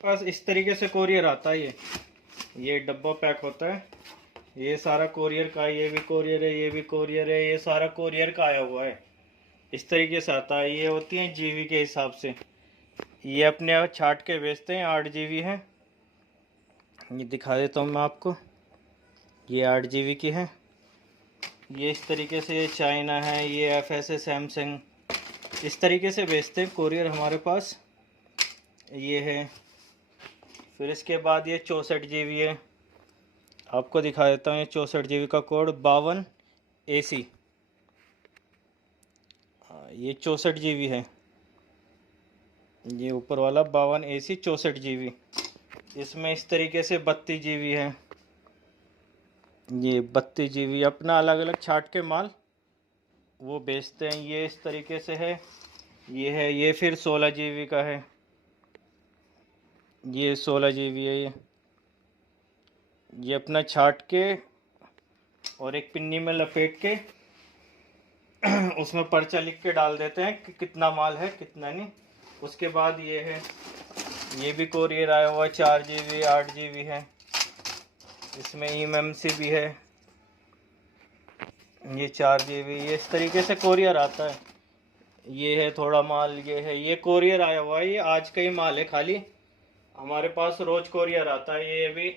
बस इस तरीके से कोरियर आता है। ये डब्बा पैक होता है, ये सारा कोरियर का, ये भी कोरियर है, ये भी कोरियर है, ये सारा कोरियर का आया हुआ है। इस तरीके से आता है। ये होती है जीबी के हिसाब से, ये अपने आप छाट के बेचते हैं। 8 जीबी है, ये दिखा देता हूँ मैं आपको। ये 8 जीबी की है। ये इस तरीके से, ये चाइना है, ये एफएस है, सैमसंग। इस तरीके से बेचते हैं कोरियर हमारे पास। ये है। फिर इसके बाद ये 64 जीबी है, आपको दिखा देता हूँ। ये 64 जीबी का कोड 52AC। ये 64 जीबी है, ये ऊपर वाला 52AC 64 जीबी। इसमें इस तरीके से 32 जीबी है, ये 32 जीबी अपना अलग अलग छाट के माल वो बेचते हैं। ये इस तरीके से है, ये है। ये फिर 16 जीबी का है, ये 16 जीबी है। ये अपना छाट के और एक पिन्नी में लपेट के उसमें पर्चा लिख के डाल देते हैं कि कितना माल है कितना नहीं। उसके बाद ये है, ये भी कोरियर आया हुआ 4 जीबी 8 जीबी है। इसमें एमएमसी भी है, ये 4 जीबी। ये इस तरीके से कोरियर आता है। ये है थोड़ा माल, ये है। ये कोरियर आया हुआ है, ये आज का ही माल है खाली। हमारे पास रोज कोरियर आता है। ये भी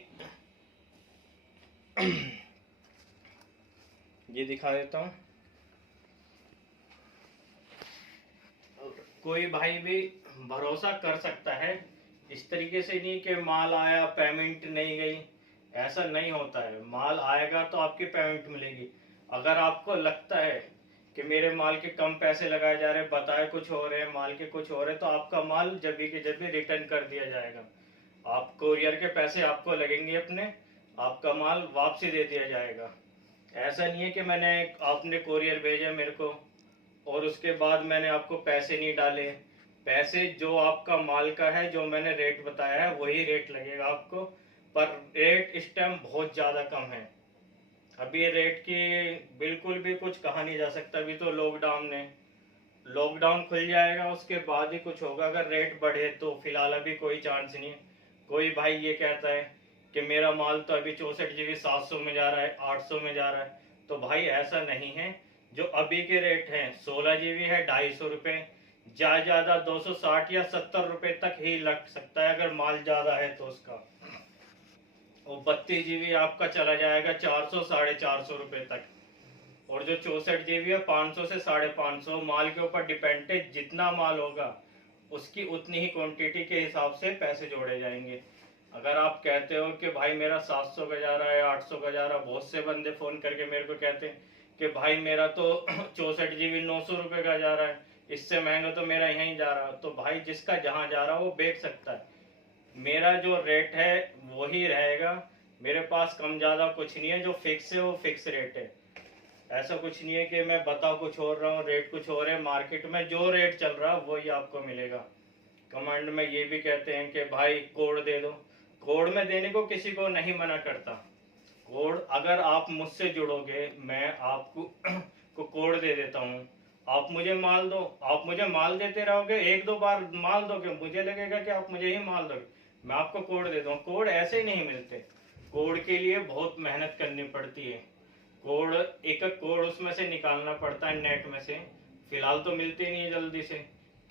ये दिखा देता हूँ। कोई भाई भी भरोसा कर सकता है, इस तरीके से नहीं कि माल आया पेमेंट नहीं गई। ऐसा नहीं होता है। माल आएगा तो आपकी पेमेंट मिलेगी। अगर आपको लगता है कि मेरे माल के कम पैसे लगाए जा रहे हैं, बताए कुछ हो रहे हैं, माल के कुछ हो रहे हैं, तो आपका माल जब भी के जब भी रिटर्न कर दिया जाएगा। आप कोरियर के पैसे आपको लगेंगे अपने, आपका माल वापसी दे दिया जाएगा। ऐसा नहीं है कि मैंने आपने कोरियर भेजा मेरे को और उसके बाद मैंने आपको पैसे नहीं डाले। पैसे जो आपका माल का है, जो मैंने रेट बताया है वही रेट लगेगा आपको। पर रेट इस टाइम बहुत ज़्यादा कम है। अभी रेट की बिल्कुल भी कुछ कहा नहीं जा सकता। अभी तो लॉकडाउन खुल जाएगा उसके बाद ही कुछ होगा। अगर रेट बढ़े तो फिलहाल अभी कोई चांस नहीं है। कोई भाई ये कहता है कि मेरा माल तो अभी 64 जीबी 700 में जा रहा है, 800 में जा रहा है, तो भाई ऐसा नहीं है। जो अभी के रेट हैं, 16 जीबी है 250 रुपये, ज्यादा 260 या 70 रुपये तक ही लग सकता है अगर माल ज्यादा है तो उसका। और 32 जीबी आपका चला जाएगा 400 450 रुपये तक। और जो 64 जीबी है 500 से 550, माल के ऊपर डिपेंड है। जितना माल होगा उसकी उतनी ही क्वांटिटी के हिसाब से पैसे जोड़े जाएंगे। अगर आप कहते हो कि भाई मेरा 700 का जा रहा है, 800 का जा रहा है, बहुत से बंदे फोन करके मेरे को कहते हैं कि भाई मेरा तो 64 जीबी 900 रुपये का जा रहा है, इससे महंगा तो मेरा यहीं जा रहा है। तो भाई जिसका जहाँ जा रहा है वो बेच सकता है। मेरा जो रेट है वही रहेगा। मेरे पास कम ज़्यादा कुछ नहीं है, जो फिक्स है वो फिक्स रेट है। ऐसा कुछ नहीं है कि मैं बता कुछ और रहा हूँ, रेट कुछ और है। मार्केट में जो रेट चल रहा है वही आपको मिलेगा। कमांड में ये भी कहते हैं कि भाई कोड दे दो। कोड में देने को किसी को नहीं मना करता। कोड अगर आप मुझसे जुड़ोगे, मैं आपको को कोड दे देता हूँ। आप मुझे माल दो, आप मुझे माल देते रहोगे, एक दो बार माल दोगे, मुझे लगेगा कि आप मुझे ही माल दोगे, मैं आपको कोड दे दूँ। कोड ऐसे ही नहीं मिलते। कोड के लिए बहुत मेहनत करनी पड़ती है। कोड एक एक कोड उसमें से निकालना पड़ता है नेट में से। फिलहाल तो मिलते नहीं है जल्दी से,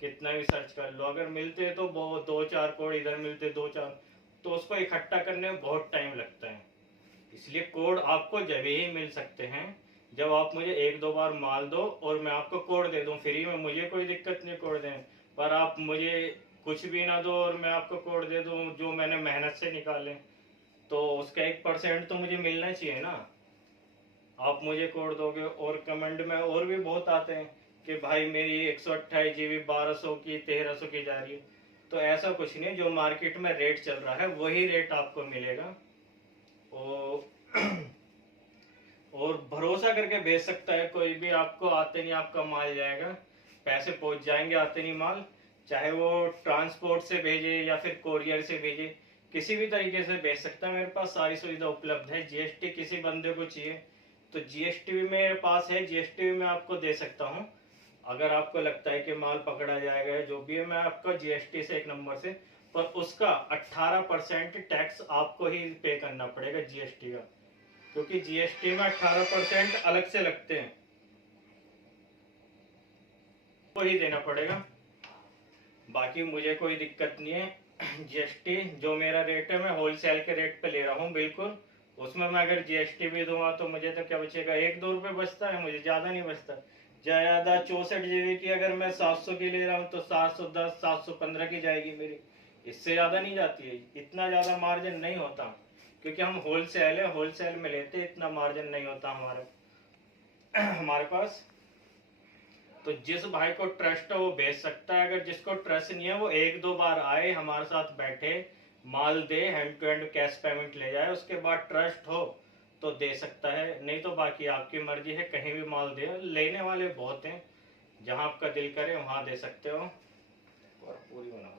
कितना भी सर्च कर लो। अगर मिलते तो बहुत, दो चार कोड इधर मिलते, दो चार, तो उसको इकट्ठा करने में बहुत टाइम लगता है। इसलिए कोड आपको जब ही मिल सकते हैं जब आप मुझे एक दो बार माल दो और मैं आपको कोड दे दूं फ्री में। मुझे कोई दिक्कत नहीं कोड दें, पर आप मुझे कुछ भी ना दो और मैं आपको कोड दे दूं जो मैंने मेहनत से निकाले, तो उसका 1% तो मुझे मिलना चाहिए ना। आप मुझे कोड दोगे। और कमेंट में और भी बहुत आते हैं कि भाई मेरी 128 जीबी 1200 की 1300 की जा रही है। तो ऐसा कुछ नहीं है, जो मार्केट में रेट चल रहा है वही रेट आपको मिलेगा। और और भरोसा करके भेज सकता है कोई भी। आपको आते नहीं आपका माल जाएगा, पैसे पहुंच जाएंगे आते नहीं माल। चाहे वो ट्रांसपोर्ट से भेजे या फिर कोरियर से भेजे, किसी भी तरीके से भेज सकता है। मेरे पास सारी सुविधा उपलब्ध है। जीएसटी किसी बंदे को चाहिए तो जीएसटी भी मेरे पास है, जीएसटी भी मैं आपको दे सकता हूँ। अगर आपको लगता है कि माल पकड़ा जाएगा, जो भी है, मैं आपका जीएसटी से एक नंबर से पर उसका 18% टैक्स आपको ही पे करना पड़ेगा जीएसटी का, क्योंकि जीएसटी में 18% अलग से लगते हैं, वो ही देना पड़ेगा। बाकी मुझे कोई दिक्कत नहीं है। जीएसटी जो मेरा रेट है, मैं होलसेल के रेट पे ले रहा हूँ बिल्कुल। उसमें मैं अगर जीएसटी भी दूंगा तो मुझे तो क्या बचेगा, 1-2 रुपये बचता है, मुझे ज़्यादा नहीं बचता। ज़्यादा 64 GB की अगर मैं 700 की ले रहा हूँ तो 710 715 की जाएगी मेरी, इससे ज़्यादा नहीं जाती है। इतना ज़्यादा मार्जिन नहीं होता, क्योंकि हम होलसेल है, होलसेल में लेते, इतना मार्जिन नहीं होता हमारे पास। तो जिस भाई को ट्रस्ट है वो बेच सकता है, अगर जिसको ट्रस्ट नहीं है वो 1-2 बार आए, हमारे साथ बैठे, माल दे, hand to hand cash payment ले जाए, उसके बाद ट्रस्ट हो तो दे सकता है, नहीं तो बाकी आपकी मर्जी है, कहीं भी माल दे। लेने वाले बहुत हैं, जहां आपका दिल करे वहां दे सकते हो। और पूरी बना दो।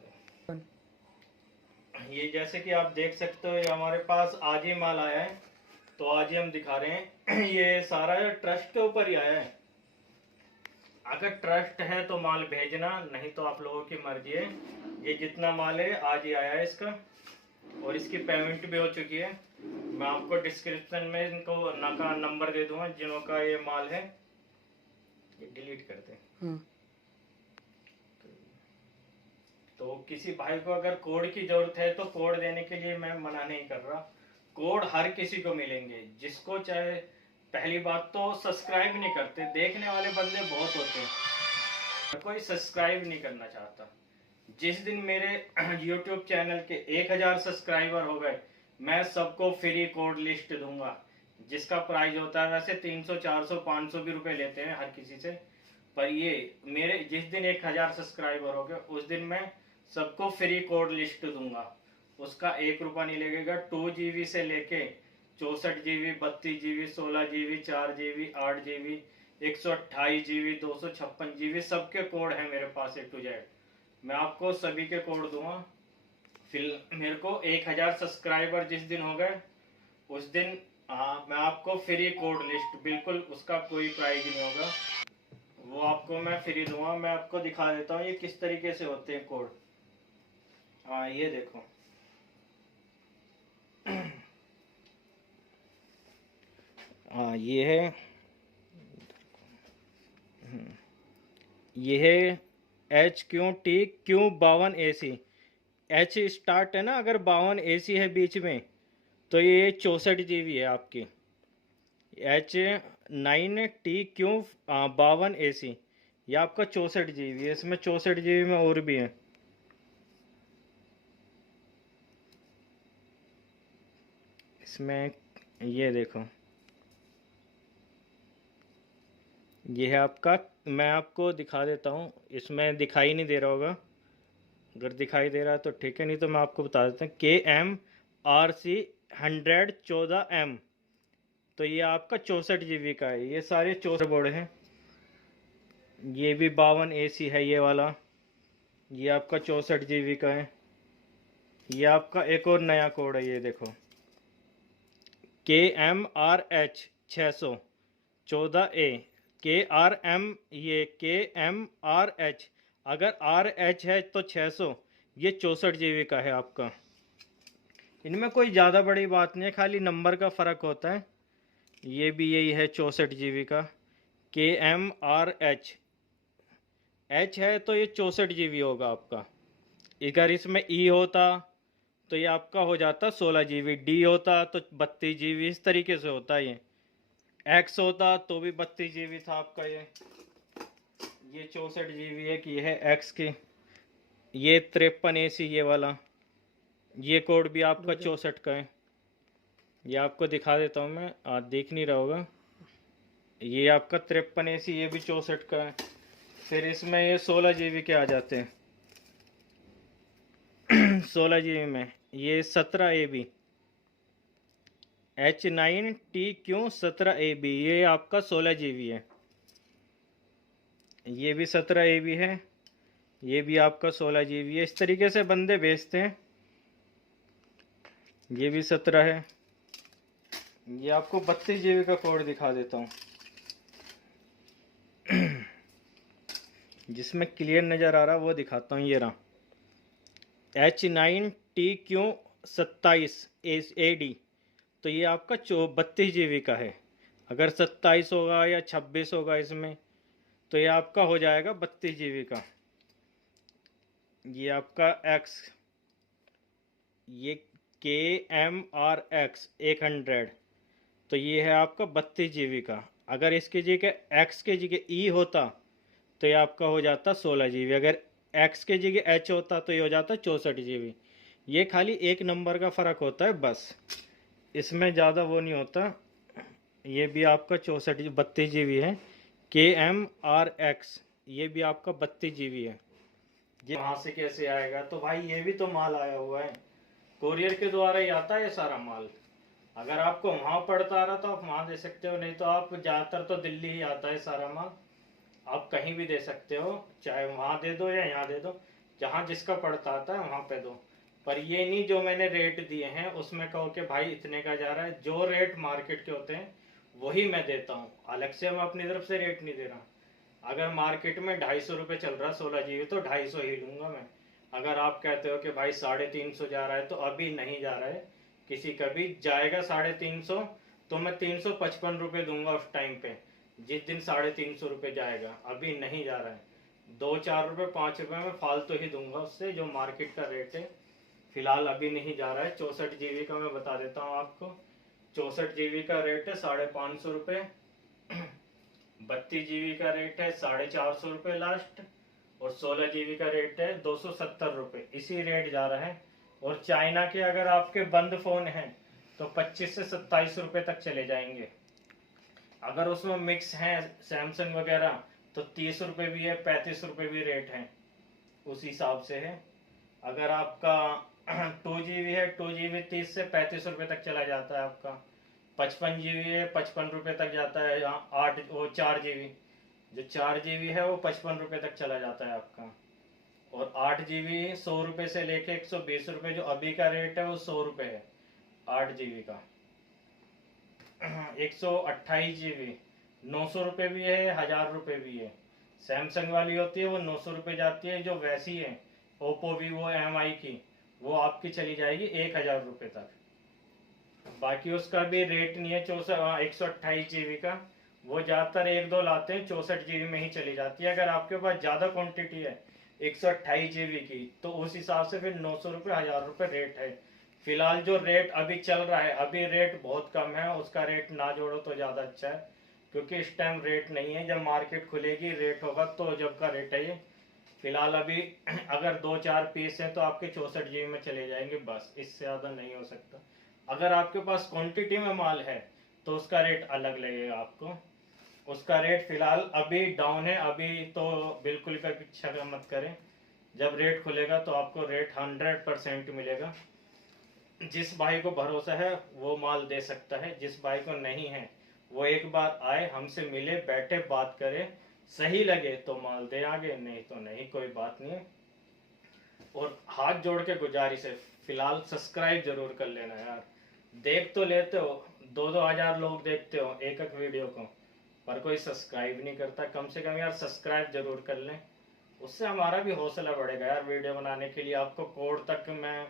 ये जैसे कि आप देख सकते हो, ये हमारे पास आज ही माल आया है, तो आज ही हम दिखा रहे हैं। ये सारा ट्रस्ट के ऊपर ही आया है। अगर ट्रस्ट है तो माल भेजना, नहीं तो आप लोगों की मर्जी है। ये जितना माल है आज ही आया है इसका, और इसकी पेमेंट भी हो चुकी है। मैं आपको डिस्क्रिप्शन में इनको का नंबर दे दूंगा जिनों का ये माल है। ये डिलीट करते हैं। तो किसी भाई को अगर कोड की जरूरत है तो कोड देने के लिए मैं मना नहीं कर रहा, कोड हर किसी को मिलेंगे, जिसको चाहे। पहली बात तो सब्सक्राइब नहीं करते, देखने वाले बंदे बहुत होते हैं, कोई सब्सक्राइब नहीं करना चाहता। जिस दिन मेरे YouTube चैनल के 1000 सब्सक्राइबर हो गए, मैं सबको फ्री कोड लिस्ट दूंगा, जिसका प्राइस होता है वैसे 300 400 500 भी रुपए लेते हैं हर किसी से, पर ये मेरे जिस दिन 1000 सब्सक्राइबर हो गए उस दिन मैं सबको फ्री कोड लिस्ट दूंगा। उसका 1 रुपया नहीं लगेगा। 2 GB से लेके 64 GB 32 GB 16 GB 4 GB 8 GB 128 GB 256 GB सबके कोड हैं मेरे पास A to Z। मैं आपको सभी के कोड दूंगा। फिर मेरे को 1000 सब्सक्राइबर जिस दिन हो गए उस दिन मैं आपको फ्री कोड लिस्ट, बिल्कुल उसका कोई प्राइस नहीं होगा, वो आपको मैं फ्री दूंगा। मैं आपको दिखा देता हूँ ये किस तरीके से होते हैं कोड। ये देखो, ये है, ये है HQTQ52AC। H स्टार्ट है ना, अगर 52 AC है बीच में तो ये 64 GB है आपकी। H9TQ52AC ये आपका 64 GB है। इसमें 64 GB में और भी है। इसमें ये देखो, ये है आपका, मैं आपको दिखा देता हूँ, इसमें दिखाई नहीं दे रहा होगा, अगर दिखाई दे रहा है तो ठीक है, नहीं तो मैं आपको बता देता हूँ। KMRC 114M, तो ये आपका 64 GB का है। ये सारे 64 बोर्ड हैं। ये भी 52 AC है ये वाला, ये आपका 64 GB का है। ये आपका एक और नया कोड है, ये देखो, KMRH 614A KRM, ये KMRH, अगर RH है तो 600, ये 64 GB का है आपका। इनमें कोई ज़्यादा बड़ी बात नहीं है, खाली नंबर का फ़र्क होता है। ये भी यही है 64 GB का KMRH। H है तो ये 64 GB होगा आपका। अगर इसमें E होता तो ये आपका हो जाता 16 GB, D होता तो 32 GB, इस तरीके से होता है। ये X होता तो भी 32 GB था आपका। ये 64 GB है कि ये है X की। ये 53 AC ये वाला, ये कोड भी आपका 64 का है। ये आपको दिखा देता हूँ मैं, आज देख नहीं रहा होगा। ये आपका 53 AC, ये भी 64 का है। फिर इसमें ये 16 GB के आ जाते हैं। 16 GB में ये 17 AB H9TQ17AB, ये आपका 16 GB है। ये भी 17 AB है, ये भी आपका 16 GB है। इस तरीके से बंदे बेचते हैं। ये भी 17 है। ये आपको 32 GB का कोड दिखा देता हूँ, जिसमें क्लियर नज़र आ रहा वो दिखाता हूँ। ये रहा, H9TQ27AD, तो ये आपका 32 GB का है। अगर 27 होगा या 26 होगा इसमें, तो ये आपका हो जाएगा 32 GB का। ये आपका एक्स, ये KMRX 100, तो ये है आपका 32 GB का। अगर इसकी जगह एक्स के जगह ई होता तो ये आपका हो जाता 16 GB। अगर एक्स के जगह एच होता तो ये हो जाता 64 GB। ये खाली एक नंबर का फ़र्क होता है बस, इसमें ज़्यादा वो नहीं होता। ये भी आपका 32 GB है। KMRX, ये भी आपका 32 GB है। ये वहाँ से कैसे आएगा? तो भाई ये भी तो माल आया हुआ है, कोरियर के द्वारा ही आता है ये सारा माल। अगर आपको वहाँ पड़ता आ रहा तो आप वहाँ दे सकते हो, नहीं तो आप ज़्यादातर तो दिल्ली ही आता है सारा माल। आप कहीं भी दे सकते हो, चाहे वहाँ दे दो या यहाँ दे दो, जहाँ जिसका पड़ता आता है वहाँ पे दो। पर ये नहीं जो मैंने रेट दिए हैं उसमें कहो कि भाई इतने का जा रहा है। जो रेट मार्केट के होते हैं वही मैं देता हूँ, अलग से मैं अपनी तरफ से रेट नहीं दे रहा। अगर मार्केट में 250 रुपये चल रहा 16 GB तो 250 ही लूँगा मैं। अगर आप कहते हो कि भाई 350 जा रहा है, तो अभी नहीं जा रहा है, किसी का भी जाएगा 350, तो मैं 355 रुपये दूंगा उस टाइम पे, जिस दिन 350 रुपये जाएगा। अभी नहीं जा रहा है, 2-4 रुपये 5 रुपये में फालतू ही दूंगा उससे, जो मार्केट का रेट है। फिलहाल अभी नहीं जा रहा है। 64 GB का मैं बता देता हूँ आपको। 64 GB का रेट है 550 रुपये। 32 GB का रेट है 450 रुपये लास्ट, और 16 GB का रेट है 270 रुपये। इसी रेट जा रहा है। और चाइना के अगर आपके बंद फोन हैं तो 25 से 27 रुपये तक चले जाएंगे। अगर उसमें मिक्स हैं सैमसंग वगैरह तो 30 रुपये भी है, 35 रुपये भी रेट है, उस हिसाब से है। अगर आपका 2 GB है, 2 GB 30 से 35 रुपये तक चला जाता है आपका। 55 GB है, 55 रुपये तक जाता है। 4 GB, जो 4 GB है वो 55 रुपये तक चला जाता है आपका। और 8 GB 100 रुपये से लेके 120 रुपये, जो अभी का रेट है वो 100 रुपये है 8 GB का। 128 GB 900 रुपये भी है, 1000 रुपये भी है। सैमसंग वाली होती है वो 900 रुपये जाती है, जो वैसी है ओप्पो वीवो MI की, वो आपकी चली जाएगी 1000 रुपये तक। बाकी उसका भी रेट नहीं है। 128 GB का वो ज़्यादातर 1-2 लाते हैं, 64 GB में ही चली जाती है। अगर आपके पास ज़्यादा क्वांटिटी है 128 GB की, तो उस हिसाब से फिर 900 रुपये 1000 रुपये रेट है। फिलहाल जो रेट अभी चल रहा है, अभी रेट बहुत कम है, उसका रेट ना जोड़ो तो ज़्यादा अच्छा है, क्योंकि इस टाइम रेट नहीं है। जब मार्केट खुलेगी रेट होगा, तो जब का रेट है ये। फिलहाल अभी अगर 2-4 पीस हैं तो आपके 64 GB में चले जाएंगे बस, इससे ज़्यादा नहीं हो सकता। अगर आपके पास क्वांटिटी में माल है तो उसका रेट अलग लगेगा आपको। उसका रेट फिलहाल अभी डाउन है, अभी तो बिल्कुल का पीछा मत करें। जब रेट खुलेगा तो आपको रेट 100% मिलेगा। जिस भाई को भरोसा है वो माल दे सकता है, जिस भाई को नहीं है वो एक बार आए, हमसे मिले, बैठे, बात करे, सही लगे तो माल दे आगे, नहीं तो नहीं, कोई बात नहीं है। और हाथ जोड़ के गुजारिश है, फिलहाल सब्सक्राइब जरूर कर लेना यार। देख तो लेते हो, 2-2 हजार लोग देखते हो एक एक वीडियो को, पर कोई सब्सक्राइब नहीं करता। कम से कम यार सब्सक्राइब जरूर कर लें, उससे हमारा भी हौसला बढ़ेगा यार वीडियो बनाने के लिए। आपको कोड तक मैं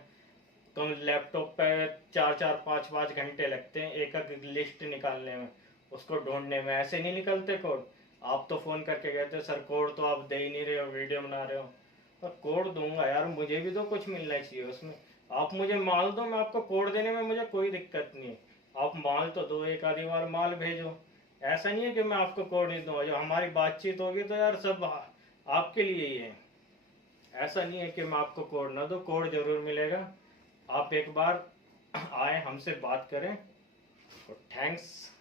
तो लैपटॉप पे 4-4 5-5 घंटे लगते हैं एक एक लिस्ट निकालने में, उसको ढूंढने में। ऐसे नहीं निकलते कोड। आप तो फ़ोन करके कहते हो सर कोड तो आप दे ही नहीं रहे हो, वीडियो बना रहे हो। पर कोड दूंगा यार, मुझे भी तो कुछ मिलना चाहिए उसमें। आप मुझे माल दो, मैं आपको कोड देने में मुझे कोई दिक्कत नहीं है। आप माल तो दो, एक आधी बार माल भेजो। ऐसा नहीं है कि मैं आपको कोड नहीं दूंगा। जो हमारी बातचीत होगी तो यार सब आपके लिए ही है। ऐसा नहीं है कि मैं आपको कोड ना दूं, कोड जरूर मिलेगा। आप एक बार आए, हमसे बात करें। तो थैंक्स।